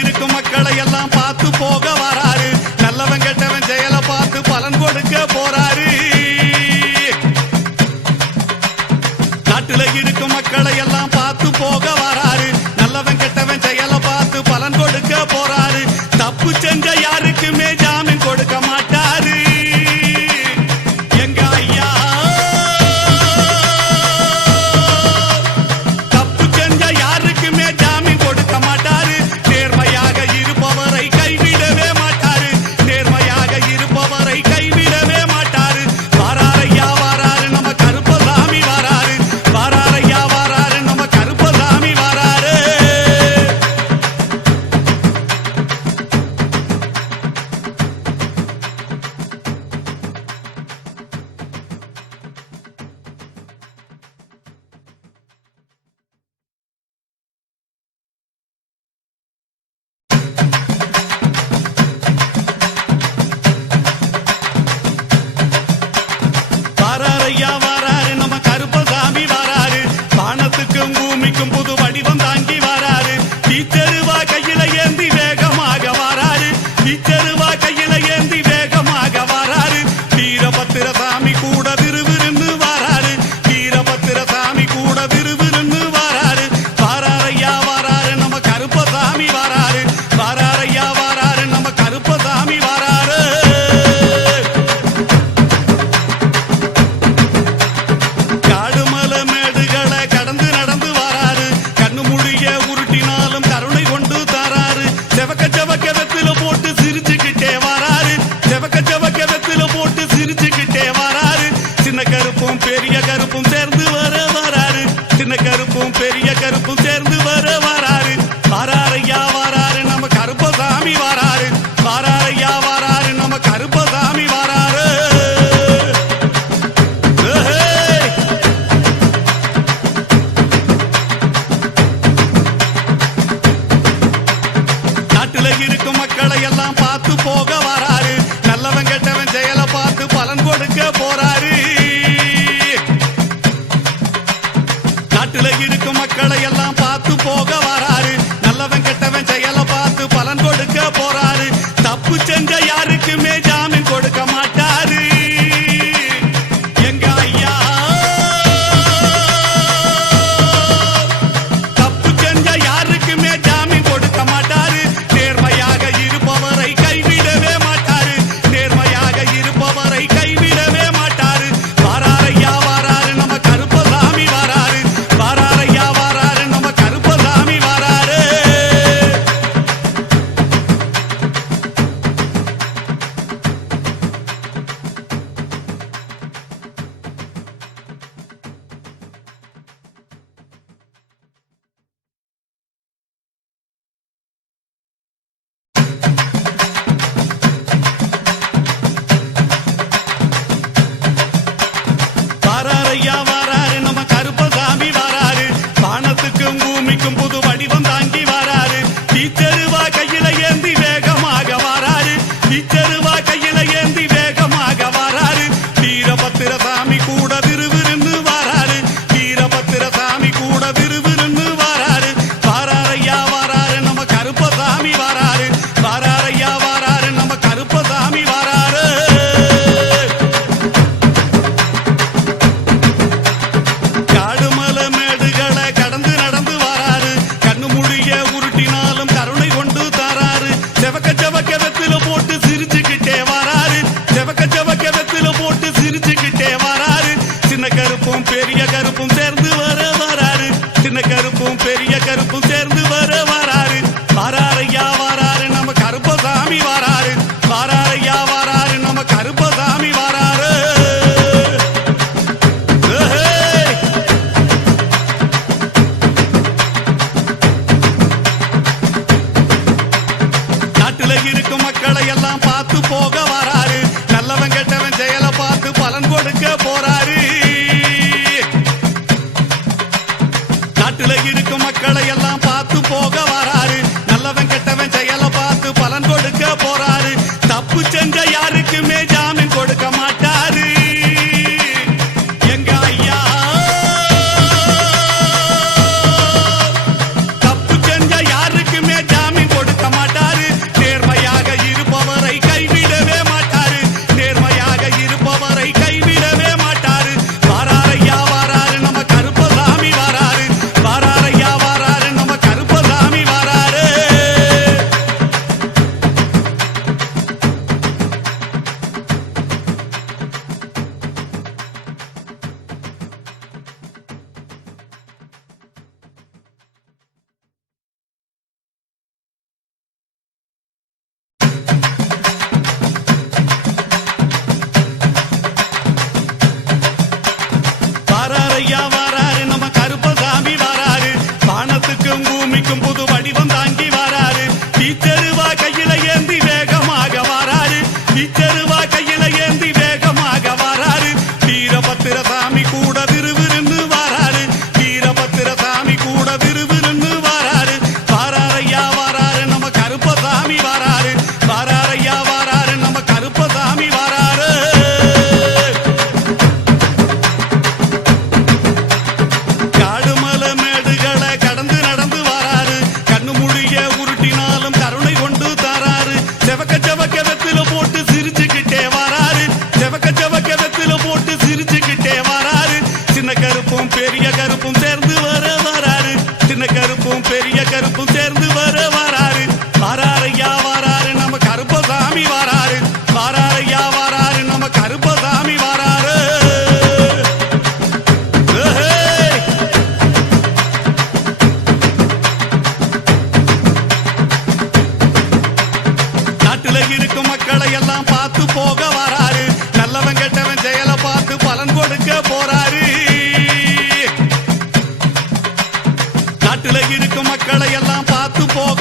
இருக்கும் மக்களை எல்லாம் பார்த்து போக வராரு. நல்லவன் கெட்டவன் செயலை பார்த்து பலன் கொடுக்க போறாரு. நாட்டுல இருக்கும் மக்களை எல்லாம் பார்த்து போக வராரு. நல்லவன் கெட்டவன் செயலை பார்த்து பலன் கொடுக்க போறாரு. தப்பு செஞ்ச யாருக்குமே ஜாமீன் கொடுக்க மாட்டாரு. எங்க ஐயா தப்பு செஞ்ச யாருக்குமே ஜாமீன் கொடுக்க மாட்டாரு. நேர்மையாக இருப்பவரை கைவிடவே மாட்டாரு. நேர்மையாக இருப்பவரை கைவிடவே மாட்டாரு. வாராரையா வாராரு நம்ம கருப்பசாமி வாராரு. வாராரையா வாராரு நம்ம கருப்பசாமி வாராரு. வாராரையா வாராரு நம்ம கருப்பசாமி வாராரு. வானத்துக்கும் பூமிக்கும் புது வடிவம் தாங்கி வாராரு. டீச்சருவா கையில ஏந்தி வேகமாக வாராரு. டீச்சருவா கையில ஏந்தி வேகமாக வாராரு. வீரபத்திரசாமி கூட விறுவிறுன்னு வாராரு. வீரபத்திரசாமி கூட விறுவிறுன்னு வாராரு. வாராரையா வாராரு நம்ம கருப்பசாமி வாராரு. வாராரையா வாராரு நம்ம கருப்பசாமி வாராரு. காடு மலை மேடுகளை கடந்து நடந்து வாராரு. கண்ணு முடிய உருட்டினாலும் கருணை கொண்டு தாராரு. செவக்க செவக்க வெத்தில போட்டு சிரிச்சுக்கிட்டே வாராரு. செவக்க செவக்க வெத்தில போட்டு சிரிச்சுக்கிட்டே வாராரு. சின்ன கருப்பும் பெரிய கருப்பும் சேர்ந்து வர வாராரு. சின்ன கருப்பும் பெரிய கருப்பும் சேர்ந்து வர வாராரு. வாராரையா வாராரு நம்ம கருப்பசாமி வாராரு. வாராரையா வாராரு நம்ம கருப்பசாமி வாராரு. ஏய்! நாட்டுல இருக்கும் மக்களை எல்லாம் பார்த்து போக வராரு. நல்லவன் கெட்டவன் செயலை பார்த்து பலன் கொடுக்க போறாரு. நாட்டுல இருக்கும் மக்களை எல்லாம் பார்த்து போக வராரு. நல்லவன் கெட்டவன் செயலை பார்த்து பலன் கொடுக்க போறாரு. தப்பு செஞ்ச யாருக்குமே ஜாமீன் கொடுக்க மாட்டாரு. எங்க ஐயா தப்பு செஞ்ச யாருக்குமே ஜாமீன் கொடுக்க மாட்டாரு. நேர்மையாக இருப்பவரை கைவிடவே மாட்டாரு. நேர்மையாக இருப்பவரை கைவிடவே மாட்டாரு. வாராரையா வாராரு நம்ம கருப்பசாமி வாராரு. வாராரையா வாராரு நம்ம கருப்பசாமி வாராரு. உருட்டினாலும் கருணை கொண்டு தாராரு செவக்க செவக்க வெத்தில போட்டு சிரிச்சுக்கிட்டே வராரு செவக்க செவக்க வெத்தில போட்டு சிரிச்சுக்கிட்டே வராரு சின்ன கருப்பும் பெரிய கருப்பும் சேர்ந்து வராரு சின்ன கருப்பும் பெரிய கருப்பும் சேர்ந்து வராரு வாராரையா வாராரு நம்ம கருப்பசாமி வாராரு வாராரையா வாராரு நம்ம கருப்பசாமி வாராரு நாட்டுல இருக்கும் மக்களை எல்லாம் பார்த்து போக வராரு நல்லவன் கெட்டவன் செயலை பார்த்து பலன் கொடுக்க போறாரு நாட்டுல இருக்கும் மக்களை எல்லாம் பார்த்து போக